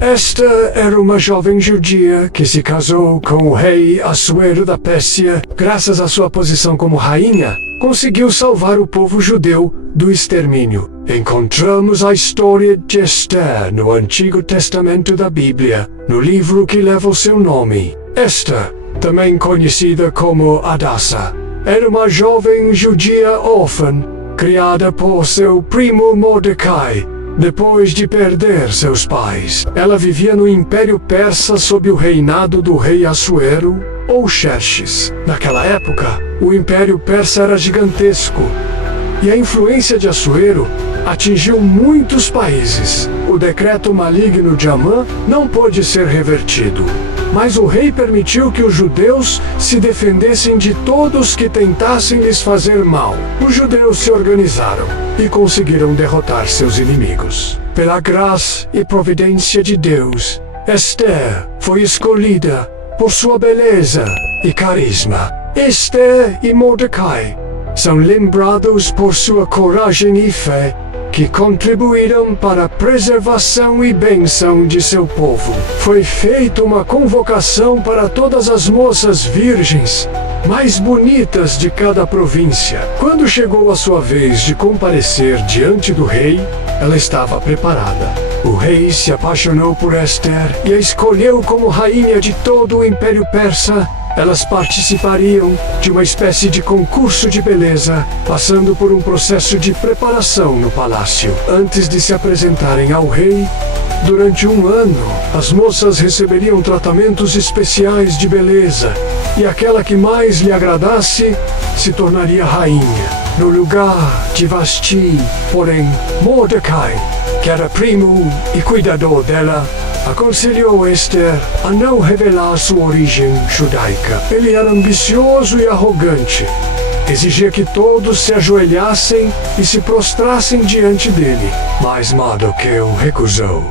Esta era uma jovem judia que se casou com o rei Assuero da Pérsia. Graças à sua posição como rainha, conseguiu salvar o povo judeu do extermínio. Encontramos a história de Esther no Antigo Testamento da Bíblia, no livro que leva o seu nome. Esther, também conhecida como Hadassah, era uma jovem judia órfã, criada por seu primo Mordecai, depois de perder seus pais. Ela vivia no Império Persa sob o reinado do rei Assuero, ou Xerxes. Naquela época, o Império Persa era gigantesco, e a influência de Assuero atingiu muitos países. O decreto maligno de Amã não pôde ser revertido, mas o rei permitiu que os judeus se defendessem de todos que tentassem lhes fazer mal. Os judeus se organizaram e conseguiram derrotar seus inimigos. Pela graça e providência de Deus, Esther foi escolhida por sua beleza e carisma. Esther e Mordecai são lembrados por sua coragem e fé, que contribuíram para a preservação e bênção de seu povo. Foi feita uma convocação para todas as moças virgens mais bonitas de cada província. Quando chegou a sua vez de comparecer diante do rei, ela estava preparada. O rei se apaixonou por Esther e a escolheu como rainha de todo o Império Persa. Elas participariam de uma espécie de concurso de beleza, passando por um processo de preparação no palácio. Antes de se apresentarem ao rei, durante um ano, as moças receberiam tratamentos especiais de beleza, e aquela que mais lhe agradasse se tornaria rainha. No lugar de Vasti, porém, Mordecai, que era primo e cuidador dela, aconselhou Esther a não revelar sua origem judaica. Ele era ambicioso e arrogante. Exigia que todos se ajoelhassem e se prostrassem diante dele. Mas Mardoqueu recusou.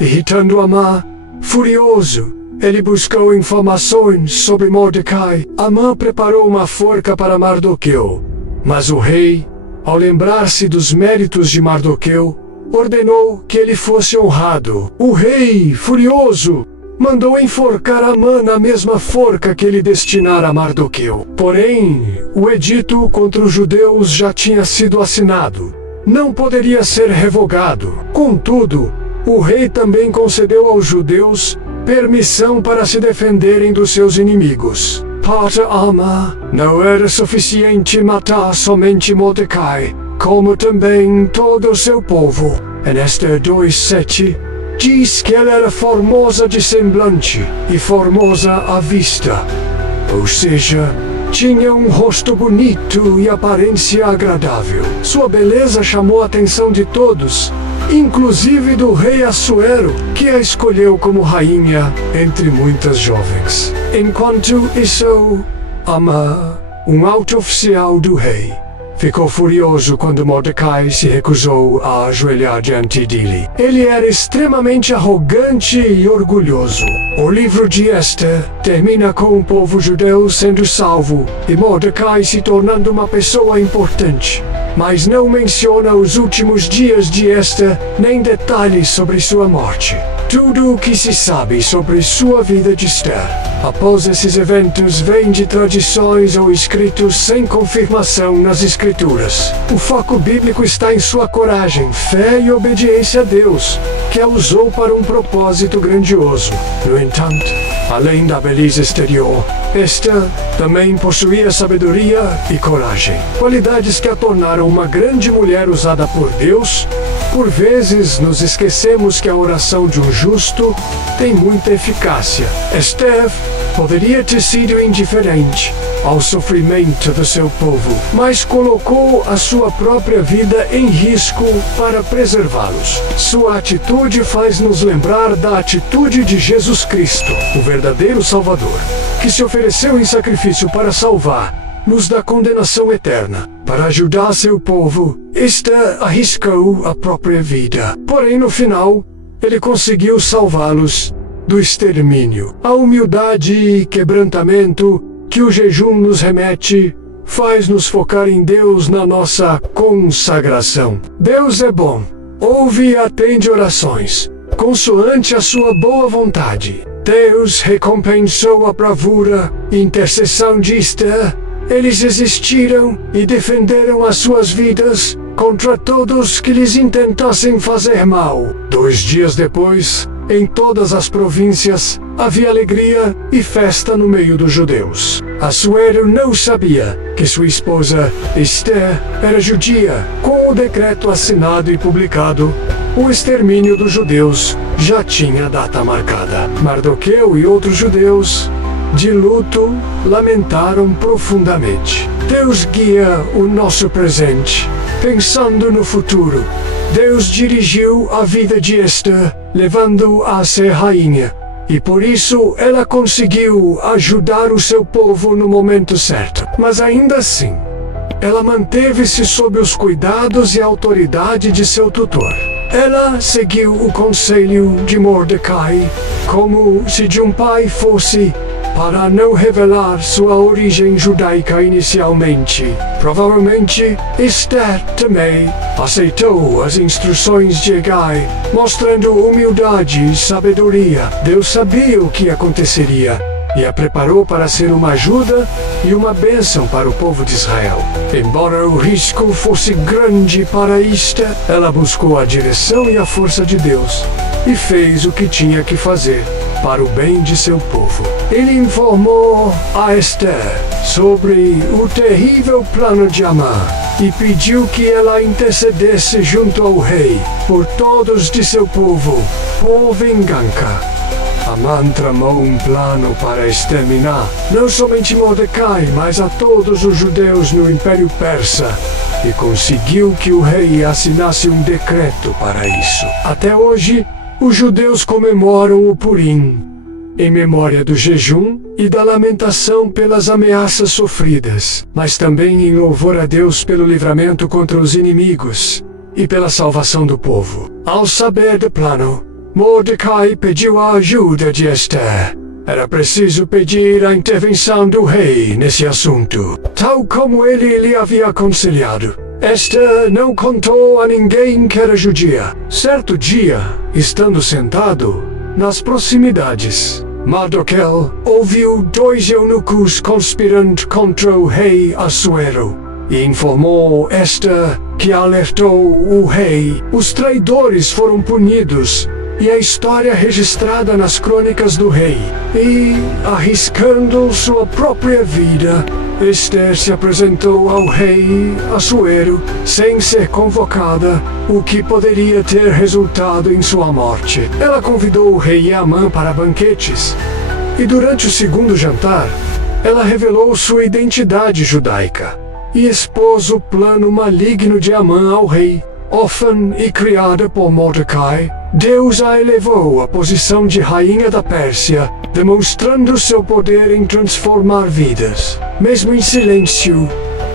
Irritando Amã, furioso, ele buscou informações sobre Mordecai. Amã preparou uma forca para Mardoqueu. Mas o rei, ao lembrar-se dos méritos de Mardoqueu, ordenou que ele fosse honrado. O rei, furioso, mandou enforcar Amã na mesma forca que ele destinara a Mardoqueu. Porém, o edito contra os judeus já tinha sido assinado. Não poderia ser revogado. Contudo, o rei também concedeu aos judeus permissão para se defenderem dos seus inimigos. Para Amã, não era suficiente matar somente Mordecai, como também todo o seu povo. Em Esther 2:7, diz que ela era formosa de semblante e formosa à vista. Ou seja, tinha um rosto bonito e aparência agradável. Sua beleza chamou a atenção de todos, inclusive do rei Assuero, que a escolheu como rainha entre muitas jovens. Enquanto isso, Amã, um alto oficial do rei, ficou furioso quando Mordecai se recusou a ajoelhar diante dele. Ele era extremamente arrogante e orgulhoso. O livro de Esther termina com o povo judeu sendo salvo e Mordecai se tornando uma pessoa importante, mas não menciona os últimos dias de Esther nem detalhes sobre sua morte. Tudo o que se sabe sobre sua vida de Esther após esses eventos vem de tradições ou escritos sem confirmação nas escrituras. O foco bíblico está em sua coragem, fé e obediência a Deus, que a usou para um propósito grandioso. No entanto, além da beleza exterior, Esther também possuía sabedoria e coragem, qualidades que a tornaram uma grande mulher usada por Deus. Por vezes, nos esquecemos que a oração de um justo tem muita eficácia. Esther poderia ter sido indiferente ao sofrimento do seu povo, mas colocou a sua própria vida em risco para preservá-los. Sua atitude faz nos lembrar da atitude de Jesus Cristo, o verdadeiro Salvador, que se ofereceu em sacrifício para salvar-nos da condenação eterna. Para ajudar seu povo, Esther arriscou a própria vida. Porém, no final, ele conseguiu salvá-los do extermínio. A humildade e quebrantamento que o jejum nos remete faz nos focar em Deus na nossa consagração. Deus é bom, ouve e atende orações, consoante a sua boa vontade. Deus recompensou a bravura e intercessão de Esther. Eles resistiram e defenderam as suas vidas contra todos que lhes intentassem fazer mal. 2 dias depois, em todas as províncias, havia alegria e festa no meio dos judeus. Assuero não sabia que sua esposa, Esther, era judia. Com o decreto assinado e publicado, o extermínio dos judeus já tinha data marcada. Mardoqueu e outros judeus, de luto, lamentaram profundamente. Deus guia o nosso presente, pensando no futuro. Deus dirigiu a vida de Esther, levando-a a ser rainha, e por isso ela conseguiu ajudar o seu povo no momento certo. Mas ainda assim, ela manteve-se sob os cuidados e autoridade de seu tutor. Ela seguiu o conselho de Mordecai, como se de um pai fosse, para não revelar sua origem judaica inicialmente. Provavelmente, Esther também aceitou as instruções de Hegai, mostrando humildade e sabedoria. Deus sabia o que aconteceria e a preparou para ser uma ajuda e uma bênção para o povo de Israel. Embora o risco fosse grande para Esther, ela buscou a direção e a força de Deus e fez o que tinha que fazer para o bem de seu povo. Ele informou a Esther sobre o terrível plano de Amã e pediu que ela intercedesse junto ao rei por todos de seu povo, por vingança. Amã tramou um plano para exterminar não somente Mordecai, mas a todos os judeus no Império Persa, e conseguiu que o rei assinasse um decreto para isso. Até hoje, os judeus comemoram o Purim, em memória do jejum e da lamentação pelas ameaças sofridas, mas também em louvor a Deus pelo livramento contra os inimigos e pela salvação do povo. Ao saber do plano, Mordecai pediu a ajuda de Esther. Era preciso pedir a intervenção do rei nesse assunto, tal como ele lhe havia aconselhado. Esther não contou a ninguém que era judia. Certo dia, estando sentado nas proximidades, Mardoqueu ouviu 2 eunucos conspirando contra o rei Assuero e informou Esther, que alertou o rei. Os traidores foram punidos e a história registrada nas crônicas do rei. E, arriscando sua própria vida, Esther se apresentou ao rei Assuero sem ser convocada, o que poderia ter resultado em sua morte. Ela convidou o rei Amã para banquetes, e durante o segundo jantar, ela revelou sua identidade judaica e expôs o plano maligno de Amã ao rei. Órfã e criada por Mordecai, Deus a elevou à posição de rainha da Pérsia, demonstrando seu poder em transformar vidas. Mesmo em silêncio,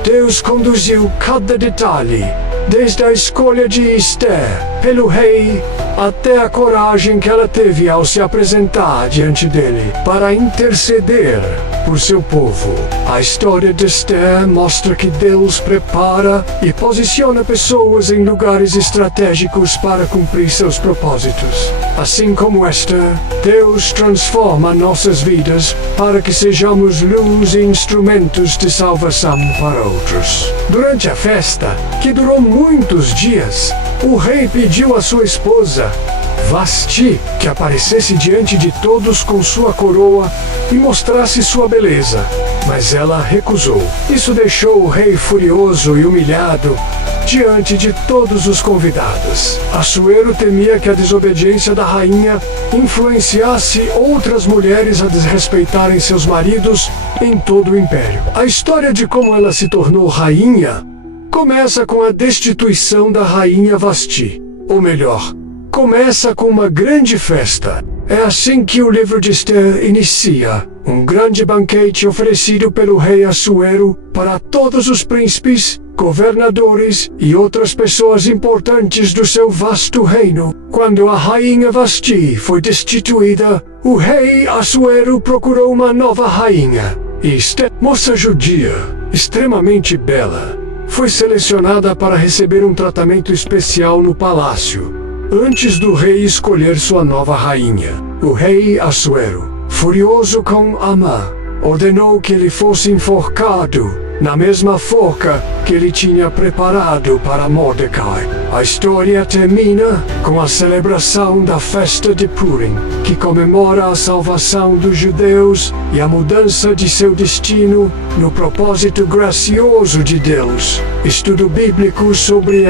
Deus conduziu cada detalhe, desde a escolha de Esther pelo rei até a coragem que ela teve ao se apresentar diante dele para interceder por seu povo. A história de Esther mostra que Deus prepara e posiciona pessoas em lugares estratégicos para cumprir seus propósitos. Assim como Esther, Deus transforma nossas vidas para que sejamos luz e instrumentos de salvação para outros. Durante a festa, que durou muitos dias, o rei pediu à sua esposa, Vasti, que aparecesse diante de todos com sua coroa e mostrasse sua beleza, mas ela recusou. Isso deixou o rei furioso e humilhado diante de todos os convidados. Assuero temia que a desobediência da rainha influenciasse outras mulheres a desrespeitarem seus maridos em todo o império. A história de como ela se tornou rainha começa com a destituição da rainha Vasti, ou melhor, começa com uma grande festa. É assim que o livro de Esther inicia. Um grande banquete oferecido pelo rei Assuero para todos os príncipes, governadores e outras pessoas importantes do seu vasto reino. Quando a rainha Vasti foi destituída, o rei Assuero procurou uma nova rainha. E Esther, moça judia, extremamente bela, foi selecionada para receber um tratamento especial no palácio. antes do rei escolher sua nova rainha. O rei Assuero, furioso com Amã, ordenou que ele fosse enforcado na mesma forca que ele tinha preparado para Mordecai. A história termina com a celebração da festa de Purim, que comemora a salvação dos judeus e a mudança de seu destino no propósito gracioso de Deus. Estudo bíblico sobre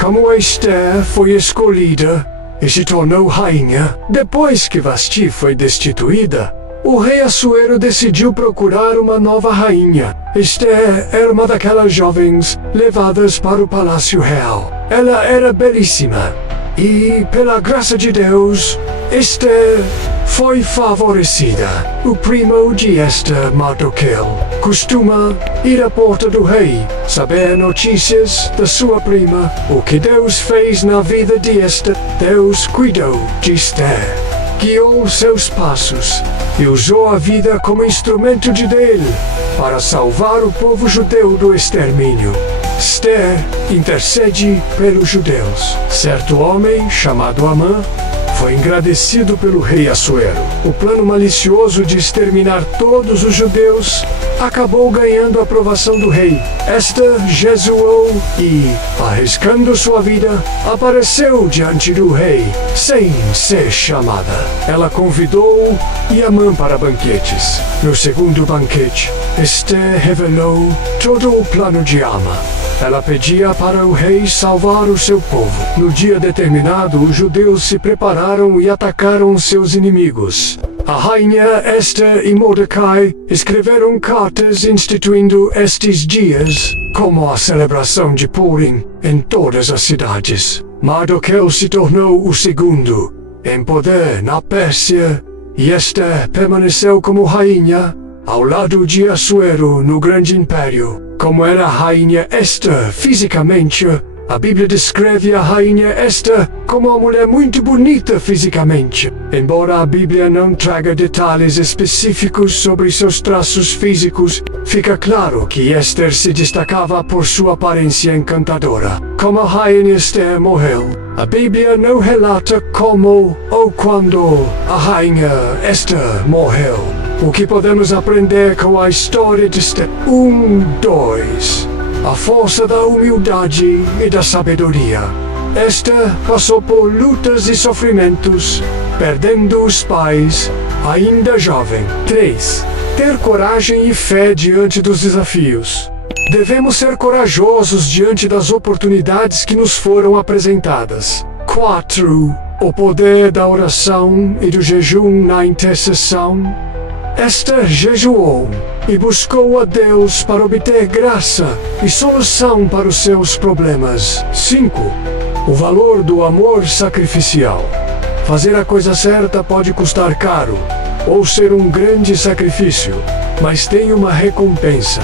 como Esther foi escolhida e se tornou rainha. Depois que Vasti foi destituída, o rei Assuero decidiu procurar uma nova rainha. Esther era uma daquelas jovens levadas para o palácio real. Ela era belíssima e, pela graça de Deus, Esther foi favorecida. O primo de Esther, Mardoqueu, costuma ir à porta do rei, saber notícias da sua prima. O que Deus fez na vida de Esther? Deus cuidou de Esther, guiou seus passos e usou a vida como instrumento de dele para salvar o povo judeu do extermínio. Esther intercede pelos judeus. Certo homem, chamado Amã, foi engrandecido pelo rei Assuero. O plano malicioso de exterminar todos os judeus acabou ganhando a aprovação do rei. Esther jejuou e, arriscando sua vida, apareceu diante do rei, sem ser chamada. Ela convidou Amã para banquetes. No segundo banquete, Esther revelou todo o plano de Amã. Ela pedia para o rei salvar o seu povo. No dia determinado, os judeus se prepararam e atacaram seus inimigos. A rainha Esther e Mordecai escreveram cartas instituindo estes dias como a celebração de Purim em todas as cidades. Mardoqueu se tornou o segundo em poder na Pérsia e Esther permaneceu como rainha ao lado de Assuero no grande império. Como era a rainha Esther fisicamente, a Bíblia descreve a rainha Esther como uma mulher muito bonita fisicamente. Embora a Bíblia não traga detalhes específicos sobre seus traços físicos, fica claro que Esther se destacava por sua aparência encantadora. Como a rainha Esther morreu, a Bíblia não relata como ou quando a rainha Esther morreu. O que podemos aprender com a história de Esther? 2. A força da humildade e da sabedoria. Esther passou por lutas e sofrimentos, perdendo os pais, ainda jovem. 3. Ter coragem e fé diante dos desafios. Devemos ser corajosos diante das oportunidades que nos foram apresentadas. 4. O poder da oração e do jejum na intercessão. Esther jejuou e buscou a Deus para obter graça e solução para os seus problemas. 5. O valor do amor sacrificial. Fazer a coisa certa pode custar caro ou ser um grande sacrifício, mas tem uma recompensa.